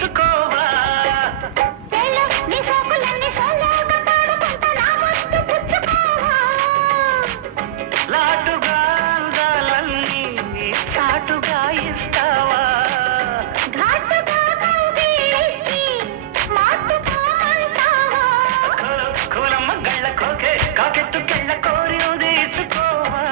ఇచ్చుకోవా లాటుగా అందాలన్నీ చాటుగా ఇస్తావా కూలమ్మ గళ్ళ కోకే కాకెత్తు కెళ్ళ కోరి ఉదయించుకోవా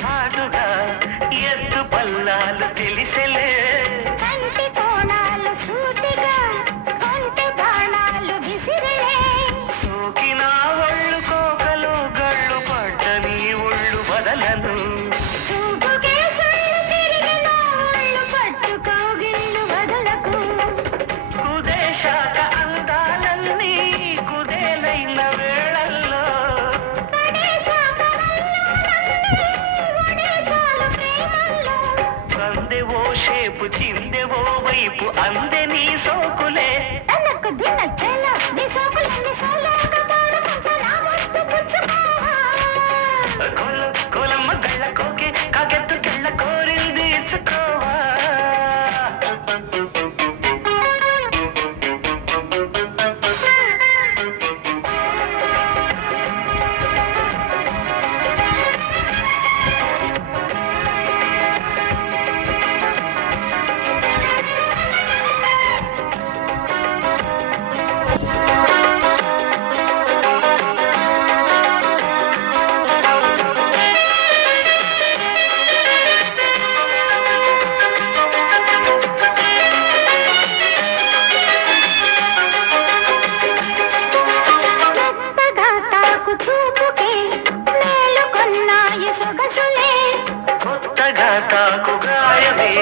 చాటుగా ఎద్దు పల్లాలు తెలిసెలే కంటి కోణాలు సూటిగా కొంటె బాణాలు విసిరలే సోకిన ఒళ్ళు కోకలు గళ్ళు పడ్డ నీ ఒళ్ళు వదలను చూపుకే సొల్లు తిరిగిన ఒళ్ళు పట్టుకోగిళ్ళు వదలకు కుదేశాక అందాలన్నీ కుదేలైన వేళల్లో సందెవో షేపు చిందెవో వైపు అందే నీ సోకులే తనకు దిన చెల నీ సోకులన్నీ సోలోగా పాడుకుంటా నా ముద్దు పుచ్చుకోవా కోలమ్మ గళ్ళ కోకే కాకెత్తు కెళ్ళ కోరింది ఇచ్చుకోవా చూపుకే మేలుకొన్నాయి సొగసులే కొత్తగా తాకు గాయమే